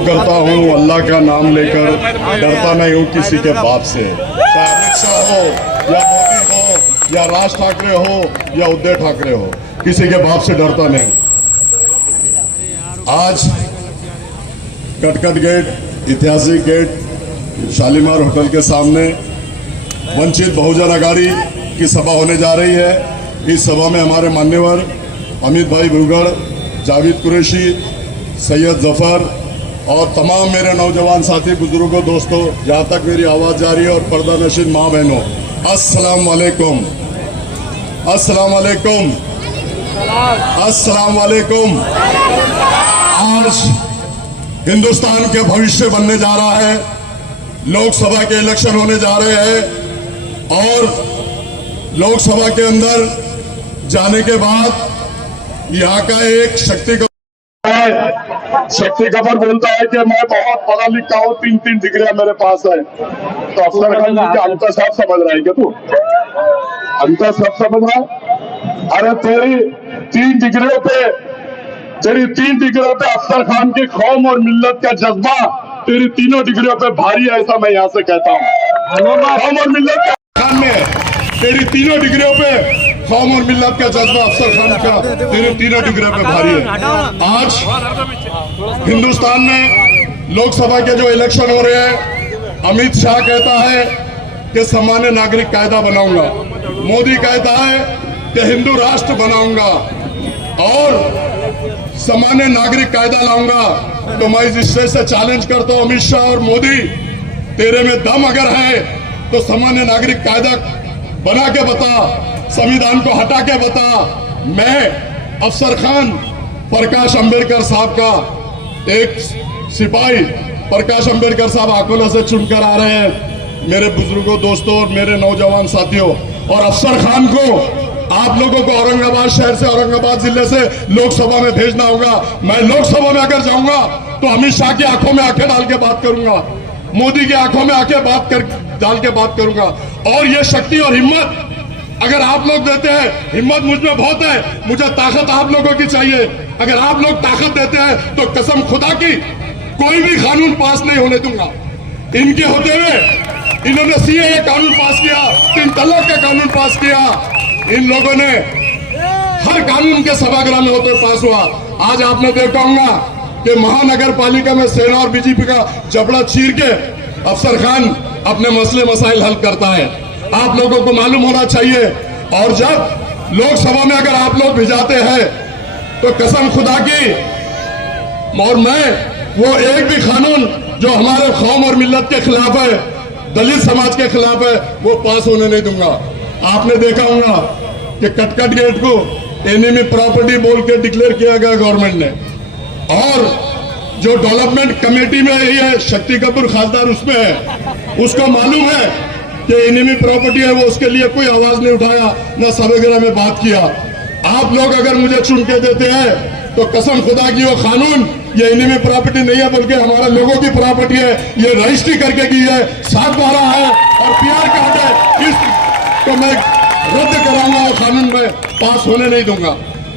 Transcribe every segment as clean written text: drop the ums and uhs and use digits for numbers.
करता हूँ अल्लाह का नाम लेकर, डरता नहीं हूँ किसी के बाप से, चाहे अमित शाह हो या मोदी हो या राज ठाकरे हो या उद्धव ठाकरे हो, किसी के बाप से डरता नहीं। आज कटकट गेट, ऐतिहासिक गेट, शालीमार होटल के सामने वंचित बहुजन अघाड़ी की सभा होने जा रही है। इस सभा में हमारे मान्यवर अमित भाई भुरगड़, जावेद कुरैशी, सैयद जफर और तमाम मेरे नौजवान साथी, बुजुर्गों, दोस्तों, जहाँ तक मेरी आवाज़ जा रही है, और पर्दा नशीन माँ बहनों, अस्सलाम वालेकुम, अस्सलाम वालेकुम, अस्सलाम वालेकुम। आज हिंदुस्तान के भविष्य बनने जा रहा है, लोकसभा के इलेक्शन होने जा रहे हैं और लोकसभा के अंदर जाने के बाद यहाँ का एक शक्ति कपूर बोलता है कि मैं बहुत पढ़ा लिखा हूँ, 3 डिग्रियां मेरे पास है। तो अफसर खान जी का अंतर साफ समझ रहा है क्या तू? अंतर सब समझ रहा है? अरे तेरी 3 डिग्रियों पे अफसर खान के कौम और मिल्लत का जज्बा तेरी 3 डिग्रियों पे भारी है, ऐसा मैं यहाँ से कहता हूँ। कौम और मिल्लत का खान में तेरी 3 डिग्रियों पे कौम और मिल्लत का जज्बा अफसर खान का तेरे 3 डिग्रियों पे भारी है। आज हिंदुस्तान में लोकसभा के जो इलेक्शन हो रहे हैं, अमित शाह कहता है कि सामान्य नागरिक कायदा बनाऊंगा, मोदी कहता है कि हिंदू राष्ट्र बनाऊंगा और सामान्य नागरिक कायदा लाऊंगा। तो मैं इस स्टेज से चैलेंज करता हूं, अमित शाह और मोदी, तेरे में दम अगर है तो सामान्य नागरिक कायदा बना के बता, संविधान को हटा के बता। मैं अफसर खान प्रकाश अंबेडकर साहब का एक सिपाही, प्रकाश अंबेडकर साहब अकोला से चुनकर आ रहे हैं, मेरे बुजुर्गों, दोस्तों और मेरे नौजवान साथियों। और अफसर खान को आप लोगों को औरंगाबाद शहर से, औरंगाबाद जिले से लोकसभा में भेजना होगा। मैं लोकसभा में अगर जाऊंगा तो अमित शाह की आंखों में आंखें डाल के बात करूंगा, मोदी की आंखों में आंखें डाल के बात करूंगा। और ये शक्ति और हिम्मत अगर आप लोग देते हैं, हिम्मत मुझ में बहुत है, मुझे ताकत आप लोगों की चाहिए। अगर आप लोग ताकत देते हैं तो कसम खुदा की कोई भी कानून पास नहीं होने दूंगा। इनके होते हुए इन्होंने सीएए कानून पास किया, 3 तलाक का कानून पास किया, इन लोगों ने हर कानून के सभागृह में होते पास हुआ। आज आपने देखा होगा कि महानगर पालिका में सेना और बीजेपी का जबड़ा चीर के अफसर खान अपने मसले मसाइल हल करता है। आप लोगों को मालूम होना चाहिए। और जब लोकसभा में अगर आप लोग भिजाते हैं तो कसम खुदा की, और मैं वो एक भी कानून जो हमारे कौम और मिल्लत के खिलाफ है, दलित समाज के खिलाफ है, वो पास होने नहीं दूंगा। आपने देखा होगा कि कटकट गेट को एनिमी प्रॉपर्टी बोल के डिक्लेयर किया गया गवर्नमेंट ने, और जो डेवलपमेंट कमेटी में है शक्ति कपूर खासदार उसमें है, उसको मालूम है कि एनिमी प्रॉपर्टी है, वो उसके लिए कोई आवाज नहीं उठाया, ना सभागृह में बात किया। आप लोग अगर मुझे चुन के देते हैं तो कसम खुदा की वो कानून ये एनिमी प्रॉपर्टी नहीं है, बल्कि हमारे लोगों की प्रॉपर्टी है, ये रजिस्ट्री करके की है, 7 बारा है और PR कार्ड है, इसको मैं रद्द कराऊंगा और कानून में पास होने नहीं दूंगा।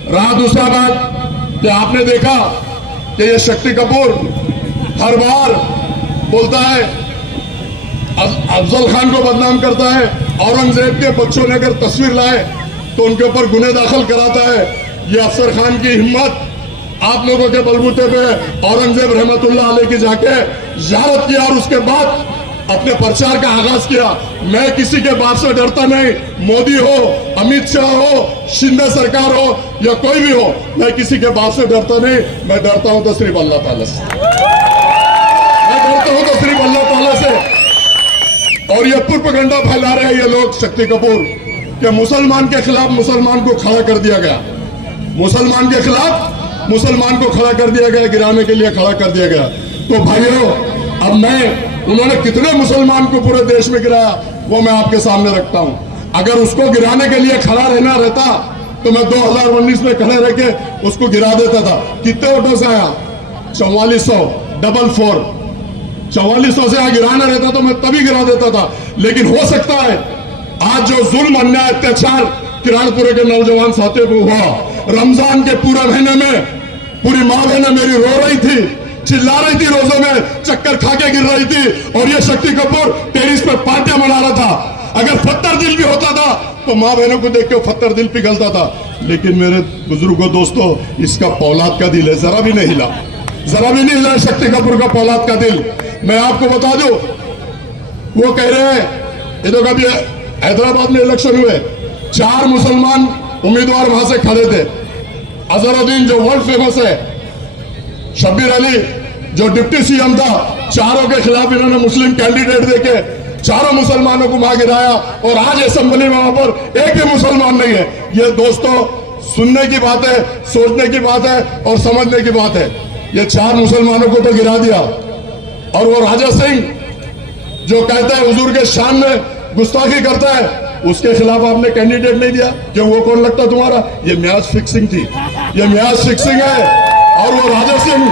रहा दूसरा बात कि आपने देखा कि ये शक्ति कपूर हर बार बोलता है, अफजल खान को बदनाम करता है, औरंगजेब के बच्चों ने अगर तस्वीर लाए तो उनके ऊपर गुने दाखिल कराता है। ये अफसर खान की हिम्मत आप लोगों के बलबूते पे औरंगजेब रहमतुल्लाह अलैह की जाके ज़ियारत किया और उसके बाद अपने प्रचार का आगाज किया। मैं किसी के बाप से डरता नहीं, मोदी हो, अमित शाह हो, शिंदे सरकार हो या कोई भी हो, मैं किसी के बाप से डरता नहीं। मैं डरता हूं तो सिर्फ अल्लाह ताला से, मैं डरता हूं तो सिर्फ अल्लाह ताला से। और ये प्रोपेगेंडा फैला रहे हैं ये लोग, शक्ति कपूर, कि मुसलमान के खिलाफ मुसलमान को खड़ा कर दिया गया, मुसलमान के खिलाफ मुसलमान को खड़ा कर दिया गया, गिराने के लिए खड़ा कर दिया गया। तो भाइयों, अब उन्होंने कितने मुसलमान को पूरे देश में गिराया वो मैं आपके सामने रखता हूं। अगर उसको गिराने के लिए खड़ा रहना रहता तो मैं 2019 में खड़े रह के उसको गिरा देता था। कितने वोटों से आया? 4400, 4400 से गिराना रहता तो मैं तभी गिरा देता था। लेकिन हो सकता है आज जो जुल्म, अन्याय, अत्याचार किरानपुरे के नौजवान साथियों को हुआ, रमजान के पूरे महीने में पूरी माँ बहनें मेरी रो रही थी चिल्ला रही थी, रोजों में चक्कर खा के गिर रही थी, और ये शक्ति कपूर टेरिस पे पार्टियां मना रहा था। अगर फत्तर दिल भी होता था तो माँ बहनों को देख के फत्तर दिल पिघलता था। लेकिन मेरे बुजुर्गों, दोस्तों, इसका पौलाद का दिल है, जरा भी नहीं हिला, जरा भी नहीं हिला शक्ति कपूर का पौलाद का दिल। मैं आपको बता दूं, वो कह रहे हैं, ये तो कभी हैदराबाद में इलेक्शन हुए, 4 मुसलमान उम्मीदवार वहां से खड़े थे। अजहरुद्दीन जो वर्ल्ड फेमस है, शब्बीर अली जो डिप्टी सीएम था, चारों के खिलाफ इन्होंने मुस्लिम कैंडिडेट देके चारों मुसलमानों को वहां गिराया, और आज असेंबली में वहां पर एक भी मुसलमान नहीं है। ये दोस्तों सुनने की बात है, सोचने की बात है और समझने की बात है। ये 4 मुसलमानों को तो गिरा दिया, और वो राजा सिंह जो कहता है हुजूर के शान में गुस्ताखी करता है, उसके खिलाफ आपने कैंडिडेट नहीं दिया। क्यों? वो कौन लगता तुम्हारा? ये म्याज फिक्सिंग थी, ये म्याज फिक्सिंग है। और वो राजा सिंह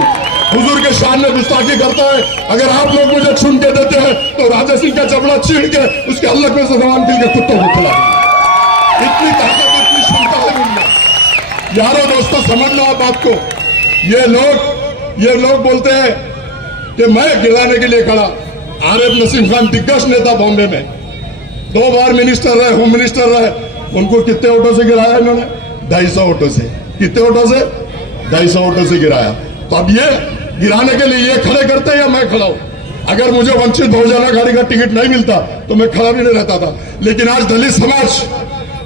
हुजूर के शान में गुस्ताखी करता है। अगर आप लोग मुझे चुन के देते हैं तो राजा सिंह का चमड़ा छीन के उसके हल्क में से जबान खिल के कुत्तों को खिला देंगे। इतनी ताकत, इतनी क्षमता है उनमें। यारों दोस्तों, समझ लो आप बात को। ये लोग बोलते हैं कि मैं गिराने के लिए खड़ा। आरिफ नसीम खान दिग्गज नेता बॉम्बे में, 2 बार मिनिस्टर रहे, होम मिनिस्टर रहे। उनको कितने वोटों से गिराया इन्होंने? 250 वोटों से। कितने वोटों से? 250 वोटों से गिराया। तो अब ये गिराने के लिए ये खड़े करते हैं या मैं खड़ा हूं? अगर मुझे वंचित बहुजन आघाड़ी का टिकट नहीं मिलता तो मैं खड़ा भी नहीं रहता था। लेकिन आज दलित समाज,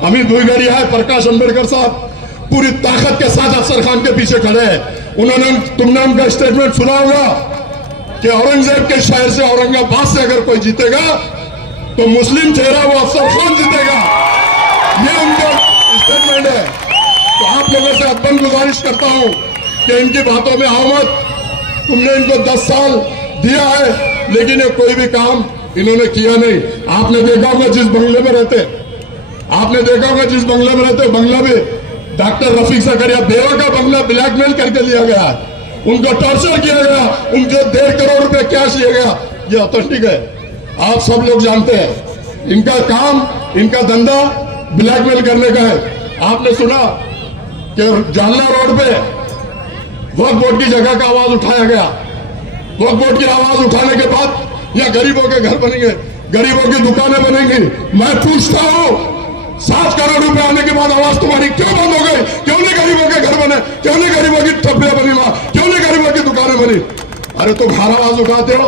अमित भुईगड़िया है, प्रकाश अंबेडकर साहब पूरी ताकत के साथ अफसर खान के पीछे खड़े हैं। तुमने उनका स्टेटमेंट सुना होगा कि औरंगजेब के शहर से, औरंगाबाद से अगर कोई जीतेगा तो मुस्लिम चेहरा वो अफसर खान जीतेगा। ये उनका स्टेटमेंट है। तो आप लोगों से अदबन गुजारिश करता हूं कि इनकी बातों में आओ मत। तुमने इनको 10 साल दिया है, लेकिन ये कोई भी काम इन्होंने किया नहीं। आपने देखा होगा जिस बंगले में रहते, बंगला में डॉक्टर रफीक ज़करिया बेवा का बंगला ब्लैकमेल करके लिया गया, उनको टॉर्चर किया गया, उनको 1.5 करोड़ रुपए कैश लिया गया। ये ऑथेंटिक है, आप सब लोग जानते हैं। इनका काम, इनका धंधा ब्लैकमेल करने का है। आपने सुना कि जालना रोड पे वक्फ बोर्ड की जगह का आवाज उठाया गया। वक्फ बोर्ड की आवाज उठाने के बाद यह गरीबों के घर बनेंगे, गरीबों की दुकानें बनेंगी। मैं पूछता हूं, 7 करोड़ रुपए आने के बाद आवाज तुम्हारी क्यों बंद हो गई? क्यों नहीं गरीबों के घर बने? क्यों नहीं गरीबों की ठप्पियां बनी? वहां क्यों नहीं गरीबों की दुकानें बनी? अरे तुम हर आवाज उठाते हो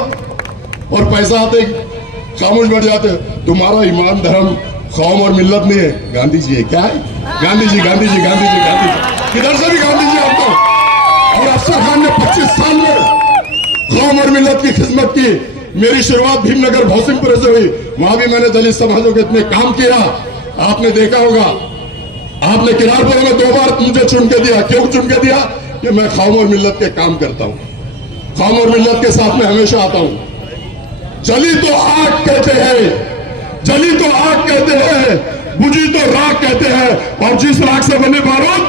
और पैसा आते खामोश बैठ जाते हो। तुम्हारा ईमान, धर्म, कौम और मिल्लत नहीं है, गांधी जी है। क्या है? गांधी जी किधर से भी गांधी जी आप तो। और अफसर खान ने 25 साल में कौम और मिल्लत की खिदमत की। मेरी शुरुआत भीमनगर भौसिमपुर से हुई, वहां भी मैंने दलित समाजों के इतने काम किया। आपने देखा होगा, आपने किरारपुर में 2 बार मुझे चुन के दिया। क्यों चुन के दिया? कि मैं कौम और मिल्लत के काम करता हूं, कौम और मिल्लत के साथ में हमेशा आता हूं। जली तो आग कहते हैं, जली तो आग कहते हैं, बुझी तो राख कहते हैं, और जिस राख से बने बारूद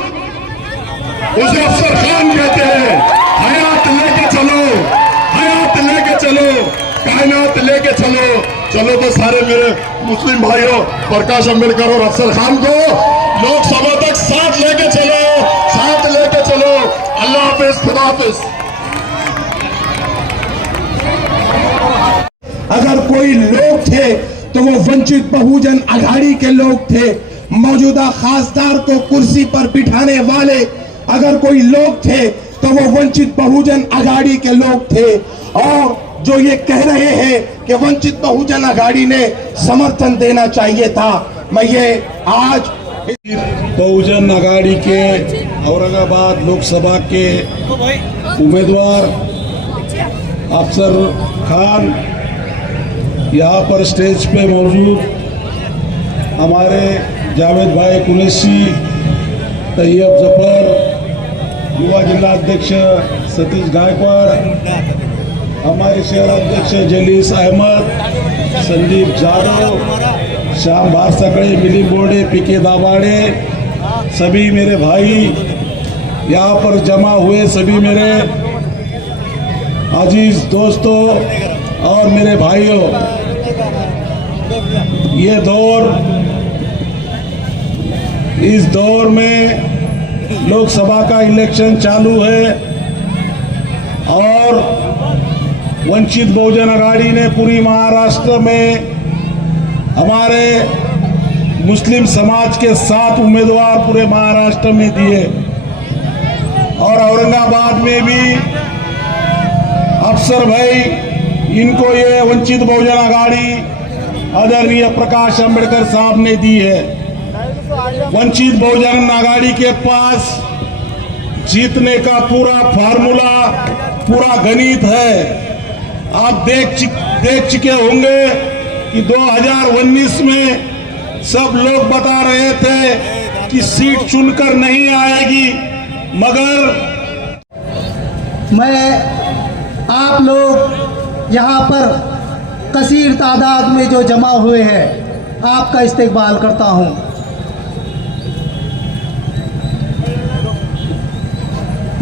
उसे अफसर खान कहते हैं। हयात लेके चलो, हयात लेके चलो, कायनात लेके चलो। चलो तो सारे मेरे मुस्लिम भाइयों, प्रकाश अंबेडकर और अफसर खान को लोकसभा तक साथ लेके चलो, साथ लेके चलो। अल्लाह हाफिज, खुदा हाफिज। अगर कोई लोग थे तो वो वंचित बहुजन आघाड़ी के लोग थे। मौजूदा खासदार को कुर्सी पर बिठाने वाले अगर कोई लोग थे तो वो वंचित बहुजन आघाड़ी के लोग थे। और जो ये कह रहे हैं कि वंचित बहुजन आघाड़ी ने समर्थन देना चाहिए था, मैं ये आज बहुजन आघाड़ी के औरंगाबाद लोकसभा के उम्मीदवार अफसर खान यहाँ पर स्टेज पे मौजूद हमारे जावेद भाई कुरैशी, तैयब जफर, युवा जिला अध्यक्ष सतीश गायकवाड़, हमारे शहर अध्यक्ष जलीस अहमद, संदीप जाधव, श्याम भारसकड़े, मिलिंद बोर्डे, पीके दाबाड़े, सभी मेरे भाई यहाँ पर जमा हुए, सभी मेरे अजीज दोस्तों और मेरे भाइयों, ये दौर, इस दौर में लोकसभा का इलेक्शन चालू है और वंचित बहुजन आघाड़ी ने पूरी महाराष्ट्र में हमारे मुस्लिम समाज के 7 उम्मीदवार पूरे महाराष्ट्र में दिए और औरंगाबाद में भी अफसर भाई इनको ये वंचित बहुजन आघाड़ी आदरणीय प्रकाश अंबेडकर साहब ने दी है। वंचित बहुजन आघाड़ी के पास जीतने का पूरा फार्मूला, पूरा गणित है। आप देख चुके होंगे कि 2019 में सब लोग बता रहे थे कि सीट चुनकर नहीं आएगी, मगर मैं आप लोग यहाँ पर कसीर तादाद में जो जमा हुए हैं, आपका इस्तकबाल करता हूँ।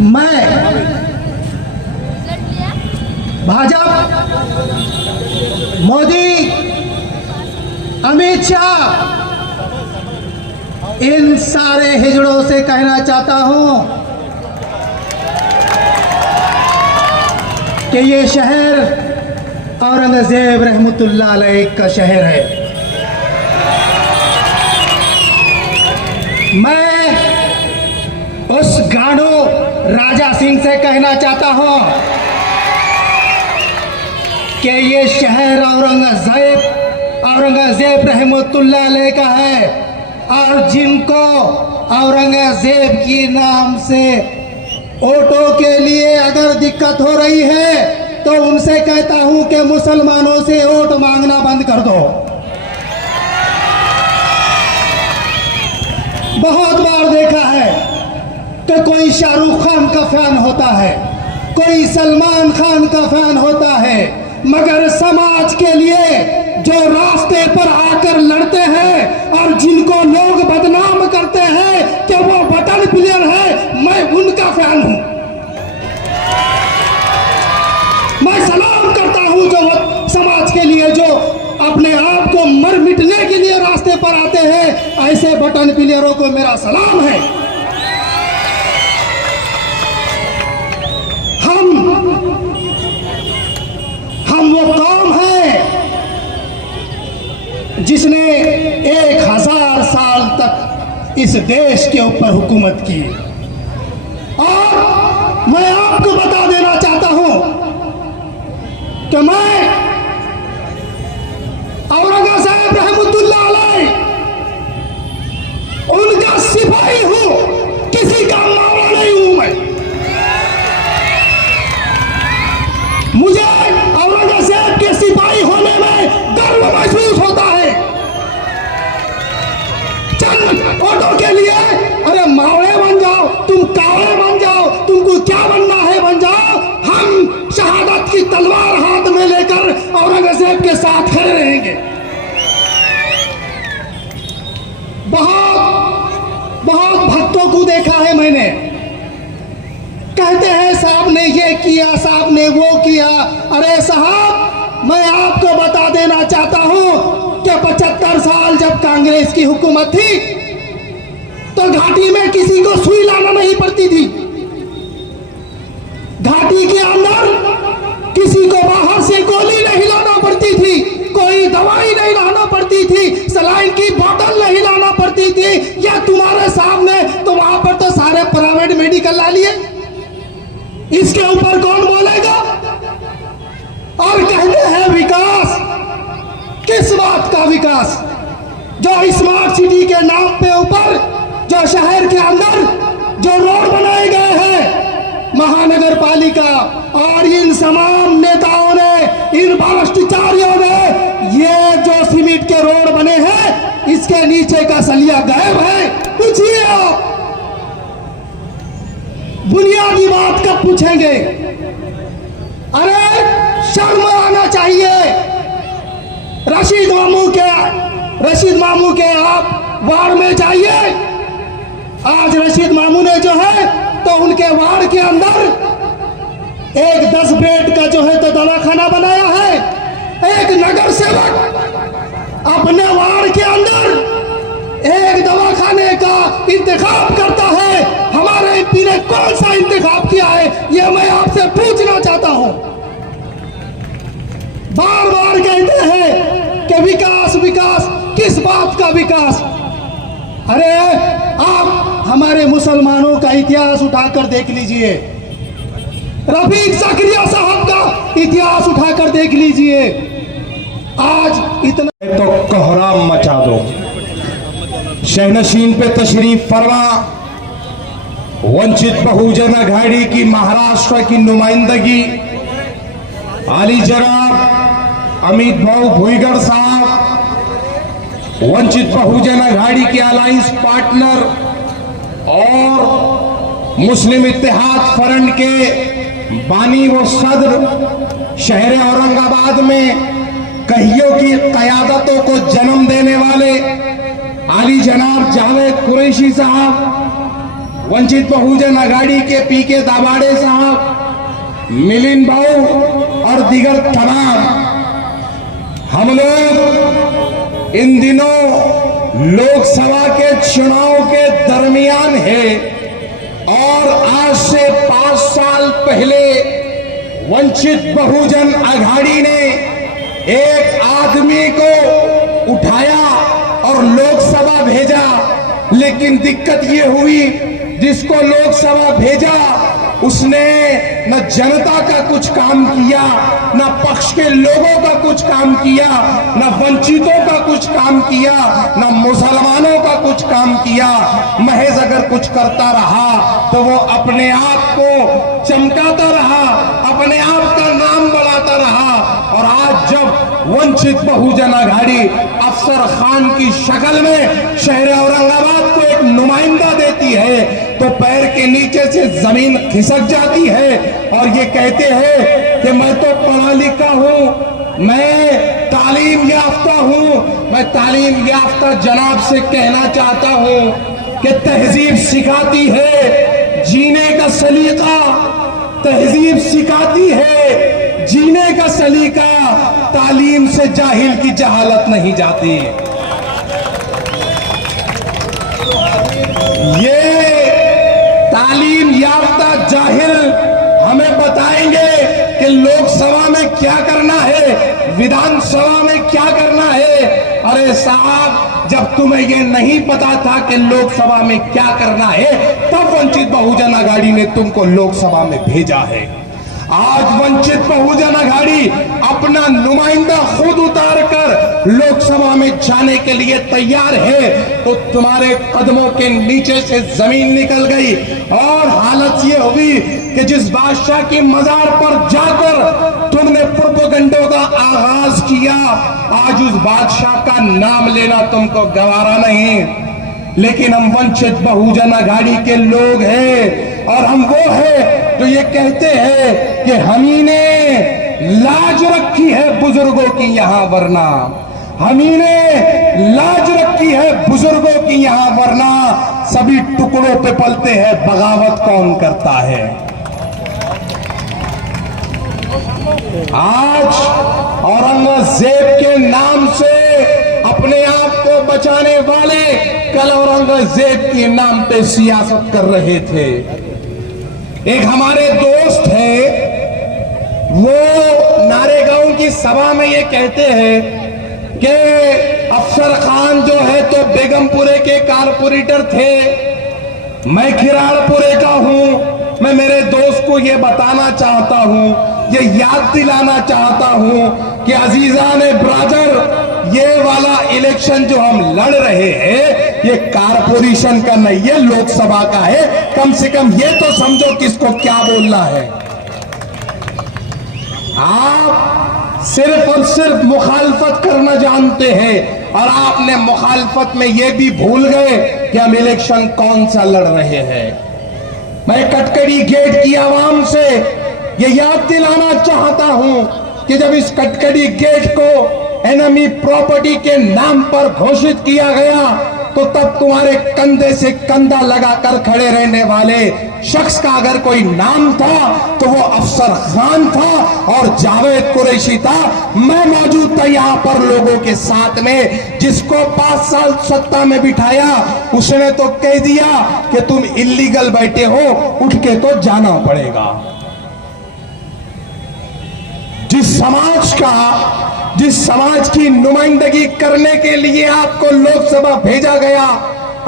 मैं भाजपा, मोदी, अमित शाह, इन सारे हिजड़ों से कहना चाहता हूँ कि ये शहर औरंगजेब रहमतुल्लाह अलैह का शहर है। मैं उस गांडू राजा सिंह से कहना चाहता हूं कि ये शहर औरंगजेब रहमतुल्लाह अलैह का है, और जिनको औरंगजेब की नाम से वोटों के लिए अगर दिक्कत हो रही है तो उनसे कहता हूं कि मुसलमानों से वोट मांगना बंद कर दो। बहुत बार देखा है कि कोई शाहरुख खान का फैन होता है, कोई सलमान खान का फैन होता है, मगर समाज के लिए जो रास्ते पर आकर लड़ते हैं और जिनको लोग बदनाम करते हैं कि वो बटन प्लेयर है, मैं उनका फैन हूं। मैं सलाम करता हूं जो समाज के लिए जो अपने आप को मर मिटने के लिए रास्ते पर आते हैं, ऐसे बटन प्लेयरों को मेरा सलाम है। हम वो कौम है जिसने 1000 साल तक इस देश के ऊपर हुकूमत की, और मैं आपको बता देना चाहता हूं कि मैं औरंगजेब रहमतुल्लाह अलैह उनका सिपाही हूं, किसी का मावड़ा नहीं हूं। मैं मुझे औरंगजेब के सिपाही होने में गर्व महसूस होता है। चंद वोटों के लिए अरे मावड़े बन जाओ, तुम कावड़े बन जाओ, तुमको क्या बनना है बन जाओ, हम शहादत की तलवार हाथ में लेकर औरंगजेब के साथ खड़े रहेंगे। बहुत भक्तों को देखा है मैंने, कहते हैं साहब ने ये किया, साहब ने वो किया। अरे साहब, मैं आपको बता देना चाहता हूं कि 75 साल जब कांग्रेस की हुकूमत थी तो घाटी में किसी को सुई लाना नहीं पड़ती थी। घाटी के अंदर किसी को बाहर से गोली नहीं लाना पड़ती थी, कोई दवाई नहीं लाना पड़ती थी, सलाइन की बोतल नहीं लाना पड़ती थी। या तुम्हारे सामने तो वहां पर तो सारे प्राइवेट मेडिकल ला लिए, इसके ऊपर कौन बोलेगा? और कहते हैं विकास, किस बात का विकास? जो स्मार्ट सिटी के नाम पे ऊपर जो शहर के अंदर जो रोड बनाए गए हैं महानगर पालिका और इन तमाम नेताओं ने, इन भ्रष्टाचारियों ने, ये जो सीमेंट के रोड बने हैं इसके नीचे का सलिया गायब है। पूछिए आप, बुनियादी बात कब पूछेंगे? अरे शर्म आना चाहिए। रशीद मामू के आप वार्ड में जाइए। आज रशीद मामू ने जो है तो उनके वार्ड के अंदर एक 10 बेड का जो है तो दवाखाना बनाया है। एक नगर सेवक अपने वार्ड के अंदर एक दवाखाने का इंतखाब करता है। हमारे एमपी ने कौन सा इंतखाब किया है, यह मैं आपसे पूछना चाहता हूं। बार बार कहते हैं कि विकास विकास, किस बात का विकास? अरे आप हमारे मुसलमानों का इतिहास उठाकर देख लीजिए, रफीक ज़करिया साहब का इतिहास उठाकर देख लीजिए। आज इतना तो कोहराम मचा दो। शहनशीन पे तशरीफ फरमा। वंचित बहुजन अघाड़ी की महाराष्ट्र की नुमाइंदगी आली जनाब अमित भाऊ भुईगढ़ साहब, वंचित बहुजन अघाड़ी के अलायंस पार्टनर और मुस्लिम इत्तेहाद फ्रंट के बानी व सदर शहर औरंगाबाद में कहियों की कयादतों को जन्म देने वाले आली जनाब जावेद कुरैशी साहब, वंचित बहुजन अघाड़ी के पीके दाभाडे साहब, मिलिंद भाऊ और दीगर तमाम, हम लोग इन दिनों लोकसभा के चुनाव के दरमियान है और आज से 5 साल पहले वंचित बहुजन अघाड़ी ने एक आदमी को उठाया और लोकसभा भेजा। लेकिन दिक्कत ये हुई, जिसको लोकसभा भेजा उसने न जनता का कुछ काम किया, न पक्ष के लोगों का कुछ काम किया, न वंचितों का कुछ काम किया, न मुसलमानों का कुछ काम किया। महज अगर कुछ करता रहा तो वो अपने आप को चमकाता रहा, अपने आप का नाम बढ़ाता रहा। और आज जब वंचित बहुजन अघाड़ी अफसर खान की शक्ल में शहर औरंगाबाद को एक नुमाइंदा देती है तो पैर के नीचे से जमीन खिसक जाती है और ये कहते हैं कि मैं तो पढ़ा लिखा हूं, मैं तालीम याफ्ता हूं। मैं तालीम याफ्ता जनाब से कहना चाहता हूं कि तहजीब सिखाती है जीने का सलीका, तहजीब सिखाती है जीने का सलीका, तालीम से जाहिल की जहालत नहीं जाती। ये तालीम याफ्ता जाहिल हमें बताएंगे कि लोकसभा में क्या करना है, विधानसभा में क्या करना है। अरे साहब, जब तुम्हें ये नहीं पता था कि लोकसभा में क्या करना है, तब वंचित बहुजन अघाड़ी ने तुमको लोकसभा में भेजा है। आज वंचित बहुजन अघाड़ी अपना नुमाइंदा खुद उतारकर लोकसभा में जाने के लिए तैयार है तो तुम्हारे कदमों के नीचे से जमीन निकल गई और हालत ये हुई कि जिस बादशाह की मजार पर जाकर तुमने प्रोपेगेंडा का आगाज किया, आज उस बादशाह का नाम लेना तुमको गवारा नहीं। लेकिन हम वंचित बहुजन अघाड़ी के लोग हैं और हम वो है जो ये कहते हैं कि हमही ने लाज रखी है बुजुर्गों की यहाँ वरना, हमही ने लाज रखी है बुजुर्गों की यहाँ वरना सभी टुकड़ों पे पलते हैं, बगावत कौन करता है। आज औरंगजेब के नाम से अपने आप को बचाने वाले कल औरंगजेब के नाम पे सियासत कर रहे थे। एक हमारे दोस्त है, वो नारेगांव की सभा में ये कहते हैं कि अफसर खान जो है तो बेगमपुरे के कारपोरेटर थे, मैं खिराड़पुरे का हूं। मैं मेरे दोस्त को ये बताना चाहता हूं, ये याद दिलाना चाहता हूं कि अजीजान ब्रादर, ये वाला इलेक्शन जो हम लड़ रहे हैं ये कारपोरेशन का नहीं, ये लोकसभा का है। कम से कम ये तो समझो किसको क्या बोलना है। आप सिर्फ और सिर्फ मुखालफत करना जानते हैं और आपने मुखालफत में ये भी भूल गए कि हम इलेक्शन कौन सा लड़ रहे हैं। मैं कटकड़ी गेट की आवाम से ये याद दिलाना चाहता हूं कि जब इस कटकड़ी गेट को एनिमी प्रॉपर्टी के नाम पर घोषित किया गया तो तब तुम्हारे कंधे से कंधा लगाकर खड़े रहने वाले शख्स का अगर कोई नाम था तो वो अफसर खान था और जावेद कुरैशी था। मैं मौजूद था यहाँ पर लोगों के साथ में, जिसको 5 साल सत्ता में बिठाया उसने तो कह दिया कि तुम इल्लीगल बैठे हो, उठ के तो जाना पड़ेगा। जिस समाज का, जिस समाज की नुमाइंदगी करने के लिए आपको लोकसभा भेजा गया,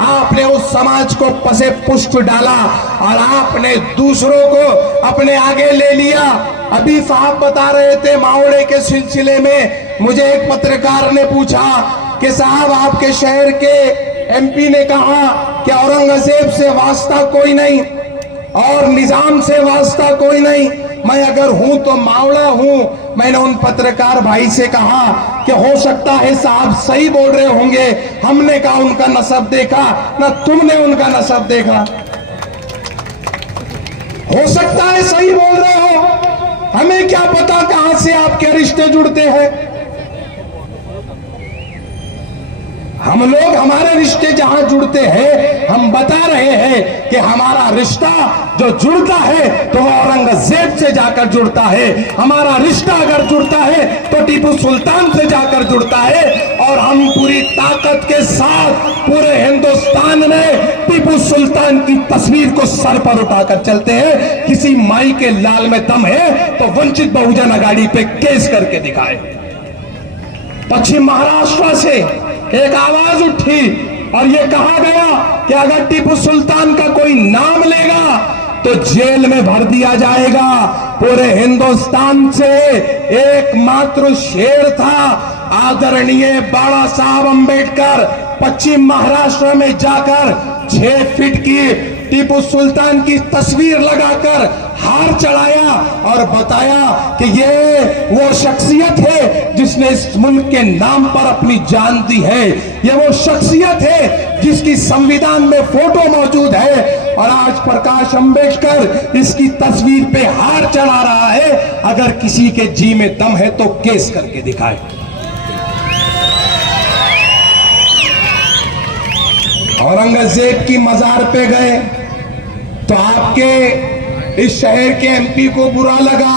आपने उस समाज को पसे पुष्प डाला और आपने दूसरों को अपने आगे ले लिया। अभी साहब बता रहे थे मावड़े के सिलसिले में, मुझे एक पत्रकार ने पूछा कि साहब आपके शहर के एमपी ने कहा कि औरंगजेब से वास्ता कोई नहीं और निजाम से वास्ता कोई नहीं, मैं अगर हूं तो मावड़ा हूं। मैंने उन पत्रकार भाई से कहा कि हो सकता है साहब सही बोल रहे होंगे, हमने कहा उनका नसब देखा ना तुमने उनका नसब देखा, हो सकता है सही बोल रहे हो, हमें क्या पता कहां से आपके रिश्ते जुड़ते हैं। हम लोग हमारे रिश्ते जहां जुड़ते हैं, हम बता रहे हैं कि हमारा रिश्ता जो जुड़ता है तो वह औरंगजेब से जाकर जुड़ता है, हमारा रिश्ता अगर जुड़ता है तो टीपू सुल्तान से जाकर जुड़ता है। और हम पूरी ताकत के साथ पूरे हिंदुस्तान में टीपू सुल्तान की तस्वीर को सर पर उठाकर चलते हैं। किसी माई के लाल में दम है तो वंचित बहुजन अघाड़ी पे केस करके दिखाए। पश्चिम महाराष्ट्र से एक आवाज उठी और ये कहा गया कि अगर टीपू सुल्तान का कोई नाम लेगा तो जेल में भर दिया जाएगा। पूरे हिंदुस्तान से एकमात्र शेर था आदरणीय बाबा साहब अंबेडकर। पश्चिम महाराष्ट्र में जाकर 6 फीट की टीपू सुल्तान की तस्वीर लगाकर हार चढ़ाया और बताया कि ये वो शख्सियत है जिसने इस मुल्क के नाम पर अपनी जान दी है, ये वो शख्सियत है जिसकी संविधान में फोटो मौजूद है। और आज प्रकाश अंबेडकर इसकी तस्वीर पे हार चढ़ा रहा है। अगर किसी के जी में दम है तो केस करके दिखाए। औरंगजेब की मजार पे गए तो आपके इस शहर के एमपी को बुरा लगा,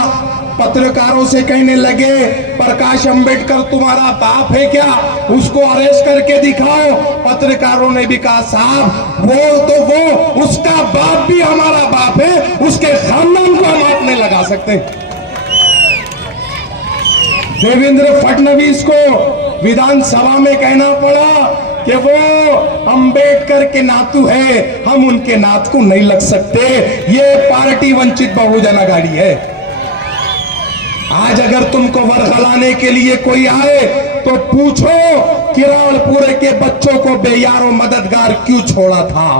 पत्रकारों से कहने लगे प्रकाश अंबेडकर तुम्हारा बाप है क्या, उसको अरेस्ट करके दिखाओ। पत्रकारों ने भी कहा साहब वो उसका बाप भी हमारा बाप है, उसके खानदान को हम हाथ नहीं लगा सकते। देवेंद्र फडणवीस को विधानसभा में कहना पड़ा कि वो अंबेडकर के नातू है, हम उनके नात को नहीं लग सकते। ये पार्टी वंचित बहुजन अघाड़ी है। आज अगर तुमको वरगलाने के लिए कोई आए तो पूछो किरणपुर के बच्चों को बेयारो मददगार क्यों छोड़ा था।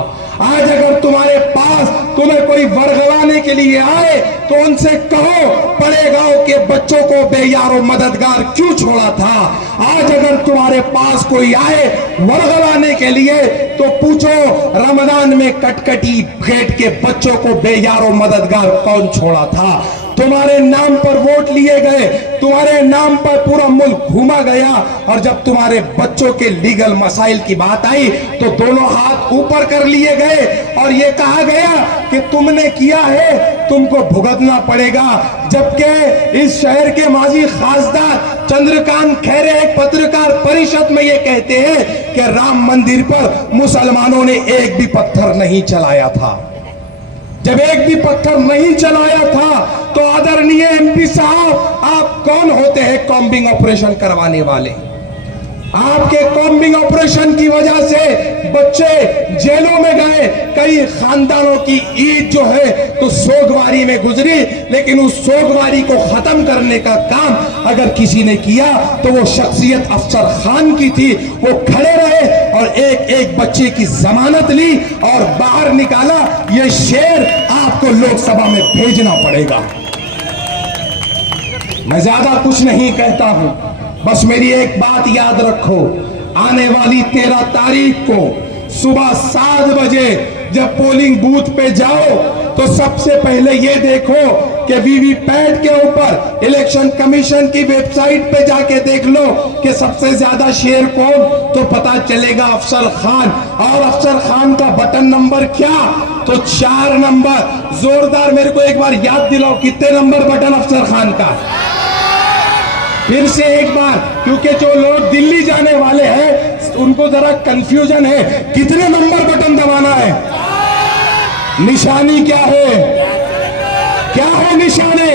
आज अगर तुम्हारे पास तुम्हें कोई वरगलाने के लिए आए तो उनसे कहो पड़े गांव के बच्चों को बेयारो मददगार क्यों छोड़ा था। आज अगर तुम्हारे पास कोई आए वरगलाने के लिए तो पूछो रमजान में कटकटी घेट के बच्चों को बेयारो मददगार कौन छोड़ा था। तुम्हारे नाम पर वोट लिए गए, तुम्हारे नाम पर पूरा मुल्क घूमा गया और जब तुम्हारे बच्चों के लीगल मसाइल की बात आई तो दोनों हाथ ऊपर कर लिए गए और ये कहा गया कि तुमने किया है तुमको भुगतना पड़ेगा। जबकि इस शहर के माजी खासदार चंद्रकांत खैरे एक पत्रकार परिषद में ये कहते हैं कि राम मंदिर पर मुसलमानों ने एक भी पत्थर नहीं चलाया था। जब एक भी पत्थर नहीं चलाया था तो आदरणीय एमपी साहब आप कौन होते हैं कॉम्बिंग ऑपरेशन करवाने वाले। आपके कॉम्बिंग ऑपरेशन की वजह से बच्चे जेलों में गए। कई खानदानों की ईद जो है तो सोगवारी में गुजरी, लेकिन उस सोगवारी को खत्म करने का काम अगर किसी ने किया तो वो शख्सियत अफसर खान की थी। वो खड़े रहे और एक एक बच्चे की जमानत ली और बाहर निकाला। ये शेर आपको लोकसभा में भेजना पड़ेगा। मैं ज्यादा कुछ नहीं कहता हूं, बस मेरी एक बात याद रखो, आने वाली 13 तारीख को सुबह 7 बजे जब पोलिंग बूथ पे जाओ तो सबसे पहले ये देखो कि वीवीपैट के ऊपर इलेक्शन कमीशन की वेबसाइट पे जाके देख लो कि सबसे ज्यादा शेर कौन, तो पता चलेगा अफसर खान। और अफसर खान का बटन नंबर क्या, तो 4 नंबर। जोरदार मेरे को एक बार याद दिलाओ कितने नंबर बटन अफसर खान का। फिर से एक बार, क्योंकि जो लोग दिल्ली जाने वाले हैं उनको जरा कंफ्यूजन है, कितने नंबर बटन दबाना है, निशानी क्या है, क्या है निशाने,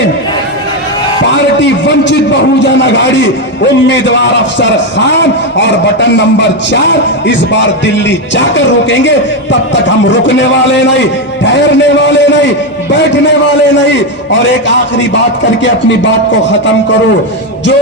पार्टी वंचित बहुजन आघाड़ी उम्मीदवार अफसर खान और बटन नंबर 4 इस बार दिल्ली जाकर रुकेंगे। तब तक हम रुकने वाले नहीं, ठहरने वाले नहीं, बैठने वाले नहीं। और एक आखिरी बात करके अपनी बात को खत्म करो। जो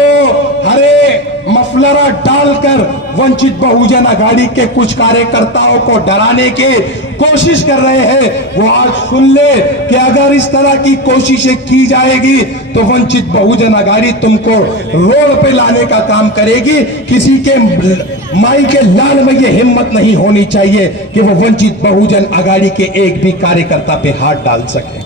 हरे मफलरा डालकर वंचित बहुजन आघाड़ी के कुछ कार्यकर्ताओं को डराने की कोशिश कर रहे हैं, वो आज सुन ले कि अगर इस तरह की कोशिशें की जाएगी तो वंचित बहुजन आघाड़ी तुमको रोड पे लाने का काम करेगी। किसी के माई के लाल में ये हिम्मत नहीं होनी चाहिए कि वो वंचित बहुजन आघाड़ी के एक भी कार्यकर्ता पे हाथ डाल सके।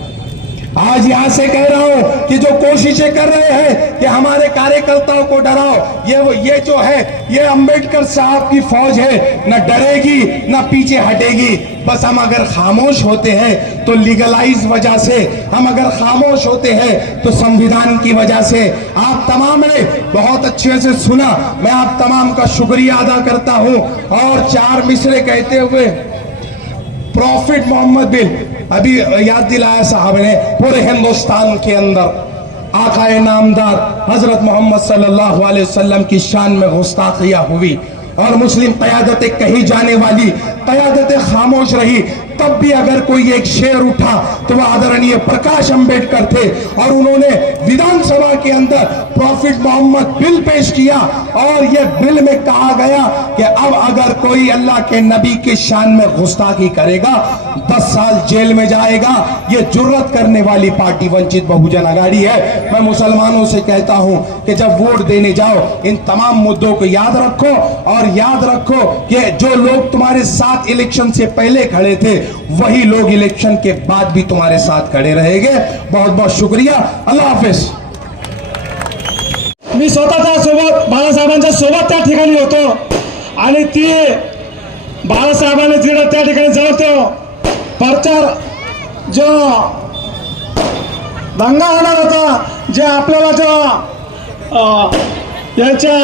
आज यहां से कह रहा हूं कि जो कोशिशें कर रहे हैं कि हमारे कार्यकर्ताओं को डराओ, ये जो है ये अंबेडकर साहब की फौज है, न डरेगी न पीछे हटेगी। बस हम अगर खामोश होते हैं तो लीगलाइज वजह से, हम अगर खामोश होते हैं तो संविधान की वजह से। आप तमाम ने बहुत अच्छे से सुना, मैं आप तमाम का शुक्रिया अदा करता हूं। और 4 मिसरे कहते हुए प्रॉफिट मोहम्मद बिन अभी याद दिलाया साहब ने, पूरे हिंदुस्तान के अंदर आकाए नामदार हजरत मोहम्मद सल्लल्लाहु अलैहि वसल्लम की शान में गुस्ताखियां हुई और मुस्लिम क़यादतें कही जाने वाली क़यादतें खामोश रही। तब भी अगर कोई एक शेर उठा तो वह आदरणीय प्रकाश अंबेडकर थे और उन्होंने विधानसभा के अंदर प्रॉफिट मोहम्मद बिल पेश किया और यह बिल में कहा गया कि अब अगर कोई अल्लाह के नबी की शान में गुस्ताखी करेगा 10 साल जेल में जाएगा। यह जुर्रत करने वाली पार्टी वंचित बहुजन आघाड़ी है। मैं मुसलमानों से कहता हूं कि जब वोट देने जाओ इन तमाम मुद्दों को याद रखो और याद रखो कि जो लोग तुम्हारे साथ इलेक्शन से पहले खड़े थे वही लोग इलेक्शन के बाद भी तुम्हारे साथ खड़े रहेंगे। बहुत बहुत शुक्रिया, अल्लाह हाफिज। मी स्वतः त्या सोबत बाळासाहेबांच्या सोबत त्या ठिकाणी होतो आणि ती बाळासाहेबांनी तिकडे त्या ठिकाणी जवळ प्रचार जो दंगा होणार होता, जे आपल्याला जो यांच्या